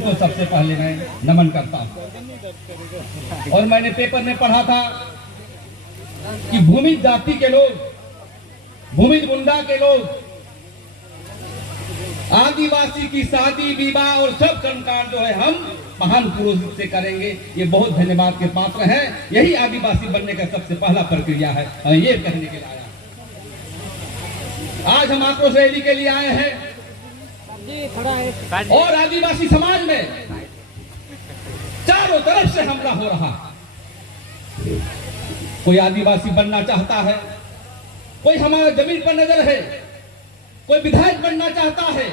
उनको सबसे पहले मैं नमन करता हूँ। और मैंने पेपर में पढ़ा था कि भूमिज जाति के लोग, भूमिज मुंडा के लोग आदिवासी की शादी विवाह और सब कर्मकांड जो है हम महान पुरोहित से करेंगे। ये बहुत धन्यवाद के पात्र हैं। यही आदिवासी बनने का सबसे पहला प्रक्रिया है। ये कहने के लिए आया। आज हम आक्रोश रैली के लिए आए हैं और आदिवासी समाज में चारों तरफ से हमला हो रहा है। कोई आदिवासी बनना चाहता है, कोई हमारा जमीन पर नजर है, कोई विधायक बनना चाहता है।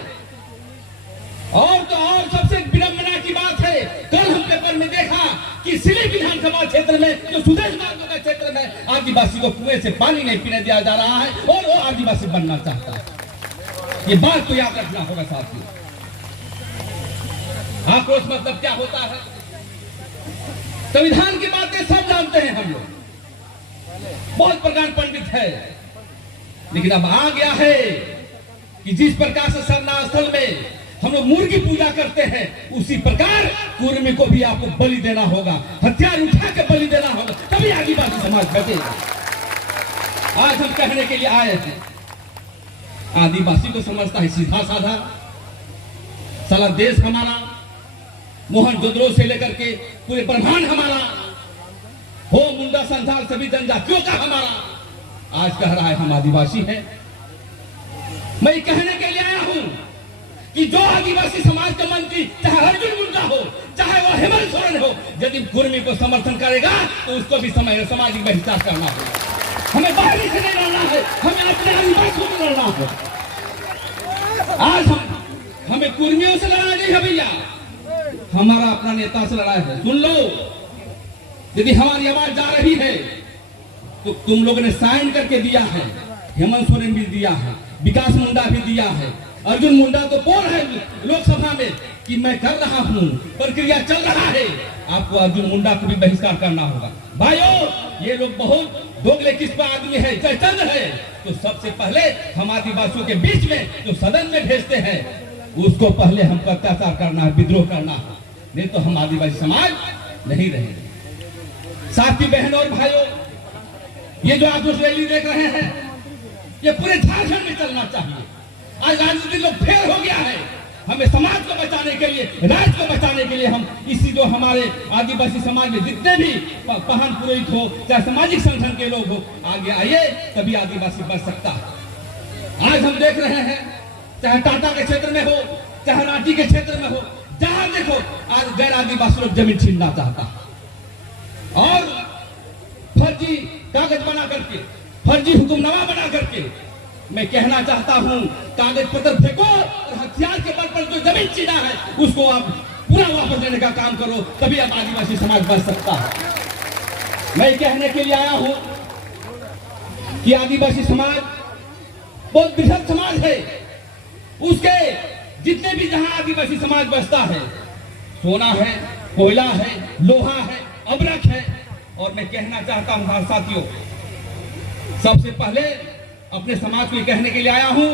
और तो और सबसे विडंबना की बात है, कल हम पेपर में देखा कि सिली विधानसभा क्षेत्र में जो सुदेश मार्गों का क्षेत्र में आदिवासी को कुएं से पानी नहीं पीने दिया जा रहा है और वो आदिवासी बनना चाहता है। ये बात तो याद रखना होगा साथियों। आक्रोश मतलब क्या होता है? संविधान की बातें सब जानते हैं हम लोग, बहुत प्रकार पंडित है, लेकिन अब आ गया है कि जिस प्रकार से सरना स्थल में हम लोग मुर्गी पूजा करते हैं, उसी प्रकार कुर्मी को भी आपको बलि देना होगा, हथियार उठा के बलि देना होगा, तभी आदिवासी समाज बचेगा। आज हम कहने के लिए आए हैं, आदिवासी को समझता है सीधा साधा, सारा देश हमारा, मोहनजोदड़ो से लेकर के पूरे ब्रह्मांड हमारा, हो मुंडा संसार सभी जनजातियों का हमारा। आज कह रहा है हम आदिवासी हैं। मैं कहने के लिए आया हूं कि जो आदिवासी समाज का मंत्री, चाहे अर्जुन मुंडा हो, चाहे वो हेमंत सोरेन हो, यदि कुर्मी को समर्थन करेगा तो उसको भी सामाजिक बहिष्कार करना होगा। हमें बाहरी से नहीं लड़ना है, हमें अपने आदिवासियों से लड़ना है। आज हमें कुर्मियों से लड़ना नहीं है भैया, हमारा अपना नेता से लड़ाई है। सुन लो, यदि हमारी आवाज जा रही है तो तुम लोगों ने साइन करके दिया है, हेमंत सोरेन भी दिया है, विकास मुंडा भी दिया है, अर्जुन मुंडा तो बोल है लोकसभा में कि मैं कर रहा हूं, प्रक्रिया चल रहा है। आपको अर्जुन मुंडा को भी बहिष्कार करना होगा। भाइयों, ये लोग बहुत दोगले किस्म आदमी है, चैतन्य है, तो सबसे पहले हम आदिवासियों के बीच में जो सदन में भेजते हैं उसको पहले हमको अत्याचार करना है, विद्रोह करना है, नहीं तो हम आदिवासी समाज नहीं रहेंगे। साथी बहनों और भाइयों, ये जो आक्रोश रैली देख रहे हैं, ये पूरे झारखंड में चलना चाहिए। आज राजनीति लोग फेल हो गया है। हमें समाज को बचाने के लिए, राज्य को बचाने के लिए हम इसी जो हमारे आदिवासी समाज में जितने भी महान पुरोहित हो, चाहे सामाजिक संगठन के लोग हो, आगे आइए, तभी आदिवासी बच सकता है। आज हम देख रहे हैं, चाहे टाटा के क्षेत्र में हो, चाहे रांची के क्षेत्र में हो, जहां देखो आज गैर आदिवासी लोग जमीन छीनना चाहता है और फर्जी कागज बना करके, फर्जी हुक्मनामा बना करके, मैं कहना चाहता हूं, कागज पत्र फेंको और हथियार के बल पर जो जमीन छीना है उसको आप पूरा वापस लेने का काम करो, तभी अब आदिवासी समाज बच सकता है। मैं कहने के लिए आया हूं कि आदिवासी समाज बहुत बृहद समाज है। उसके जितने भी जहां आदिवासी समाज बसता है, सोना है, कोयला है, लोहा है, अबरख है। और मैं कहना चाहता हूं साथियों, सबसे पहले अपने समाज को कहने के लिए आया हूं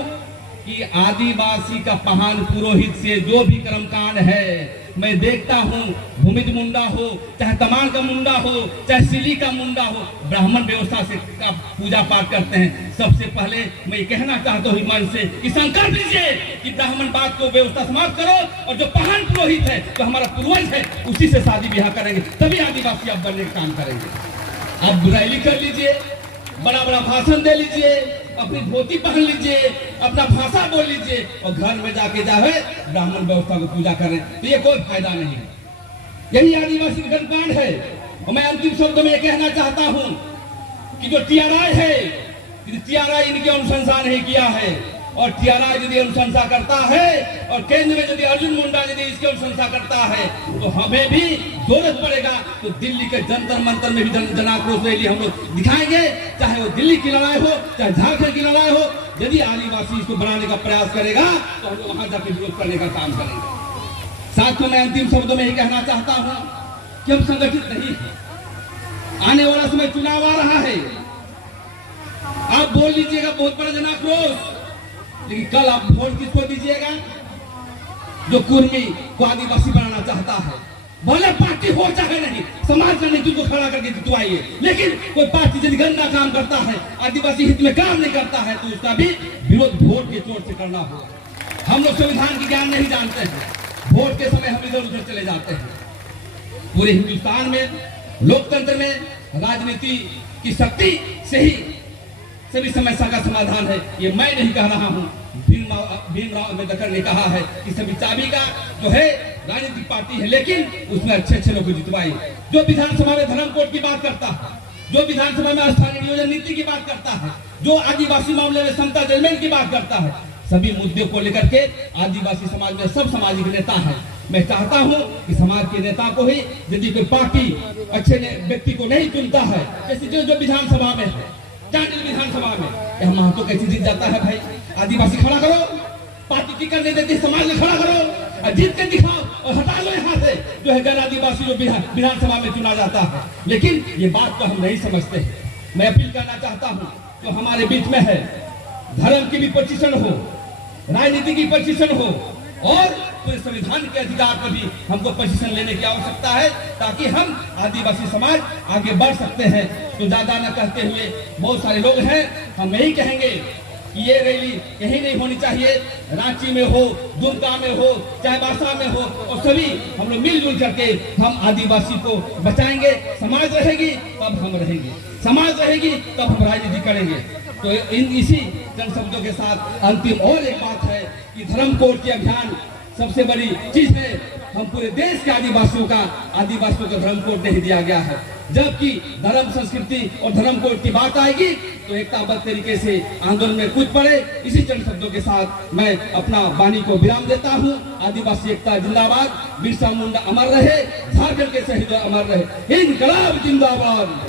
कि आदिवासी का महान पुरोहित से जो भी कर्मकांड है, मैं देखता हूं, भूमिज मुंडा हो, चाहे तमाल का मुंडा हो, चाहे सिली का मुंडा हो, ब्राह्मण व्यवस्था से का पूजा पाठ करते हैं। सबसे पहले मैं कहना चाहता हूं मन से कि संकल्प लीजिए कि ब्राह्मण बात को व्यवस्था समाप्त करो और जो महान पुरोहित है, जो हमारा पूर्वज है, उसी से शादी ब्याह करेंगे, तभी आदिवासी अब बनने का काम करेंगे। आप रैली कर लीजिए, बड़ा बड़ा भाषण दे लीजिए, अपनी धोती पहन लीजिए, अपना भाषा बोल लीजिए और घर में जाके जाए ब्राह्मण व्यवस्था को पूजा करें, तो ये कोई फायदा नहीं है। यही आदिवासी कर्मकांड है। और मैं अंतिम शब्द में ये कहना चाहता हूं कि जो टीआरआई है, टीआरआई इनके अनुशंसा नहीं किया है, और टीआरआई यदि अनुशंसा करता है और केंद्र में यदि अर्जुन मुंडा यदि इसकी अनुशंसा करता है, तो हमें भी जरूरत पड़ेगा तो दिल्ली के जंतर मंतर में भी जनाक्रोश रैली हम लोग दिखाएंगे, चाहे वो दिल्ली की लड़ाई हो, चाहे झारखंड की लड़ाई हो। यदि आदिवासी इसको बनाने का प्रयास करेगा तो हम लोग वहां जाकर विरोध करने का काम करेंगे। साथियों, मैं अंतिम शब्दों में ही कहना चाहता हूं कि हम संगठित नहीं है। आने वाला समय चुनाव आ रहा है, आप बोल लीजिएगा बहुत बड़ा जनाक्रोश, लेकिन कल आप वोट किसको दीजिएगा? जो कुर्मी को आदिवासी बनाना चाहता है, भले पार्टी हो चाहे नहीं, समाज का नेतृत्व को खड़ा करके जितवाइए, लेकिन कोई पार्टी यदि गंदा काम करता है, आदिवासी हित में काम नहीं करता है, तो उसका भी विरोध वोट के तौर से करना होगा। हम लोग संविधान की ज्ञान नहीं जानते हैं, वोट के समय हम इधर उधर चले जाते हैं। पूरे हिंदुस्तान में, लोकतंत्र में, राजनीति की शक्ति से ही सभी समस्या का समाधान है। ये मैं नहीं कह रहा हूँ, भीमराव अम्बेडकर ने कहा है कि सभी चाबी का जो है राजनीतिक पार्टी है, लेकिन उसमें अच्छे लोग को जितवाई। जो विधानसभा में धर्म कोड की बात करता है, जो विधानसभा में स्थानीय नियोजन नीति की बात करता है, जो आदिवासी मामले में समता जजमेंट की बात करता है, सभी मुद्दों को लेकर के आदिवासी समाज में सब सामाजिक नेता है। मैं चाहता हूं कि समाज के नेता को ही यदि कोई पार्टी अच्छे व्यक्ति को नहीं चुनता है, जैसे जो विधानसभा में है, चांडिल विधानसभा में यह महत्व कैसे जीत जाता है भाई। आदिवासी खड़ा करो, पार्टी टिकट नहीं देती, समाज में खड़ा करो और जीत के दिखाओ और हटा लो यहाँ से जो है गैर आदिवासी जो विधानसभा में चुना जाता है। लेकिन ये बात तो हम नहीं समझते। मैं अपील करना चाहता हूँ जो हमारे बीच में है, धर्म की भी पोजीशन हो, राजनीति की पोजीशन हो और पूरे संविधान के अधिकार पर भी हमको पोजीशन लेने की आवश्यकता है, ताकि हम आदिवासी समाज आगे बढ़ सकते हैं। तो ज्यादा न कहते हुए, बहुत सारे लोग हैं, हम यही कहेंगे कि ये रैली कहीं नहीं होनी चाहिए, रांची में हो, दुमका में हो, चाईबासा में हो, और सभी हम लोग मिलजुल करके हम आदिवासी को बचाएंगे। समाज रहेगी तब हम रहेंगे, समाज रहेगी तब हम राजनीति करेंगे। तो इसी चंद शब्दों के साथ अंतिम और एक बात है कि धर्म कोड की अभियान सबसे बड़ी चीज है। हम पूरे देश के आदिवासियों को धर्म कोड नहीं दिया गया है। जबकि धर्म, संस्कृति और धर्म कोड की बात आएगी तो एकताबद्ध तरीके से आंदोलन में कूद पड़े। इसी चंद शब्दों के साथ मैं अपना वाणी को विराम देता हूँ। आदिवासी एकता जिंदाबाद, बिरसा मुंडा अमर रहे, झारखंड के शहीद अमर रहे, इनकलाब जिंदाबाद।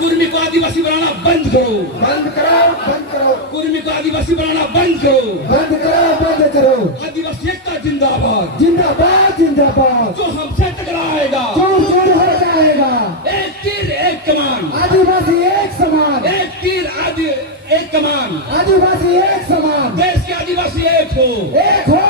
कुर्मी को आदिवासी बनाना बंद करो, बंद करो, बंद करो। कुर्मी को आदिवासी बनाना बंद करो, बंद करो, बंद करो। आदिवासी एकता जिंदाबाद, जिंदाबाद, जिंदाबाद। जो हमसे टकराएगा, जो जोड़ हो जाएगा। एक तीर एक कमान, आदिवासी एक समान, एक तीर एक कमान। आदिवासी एक समान। देश के आदिवासी एक हो, एक हो,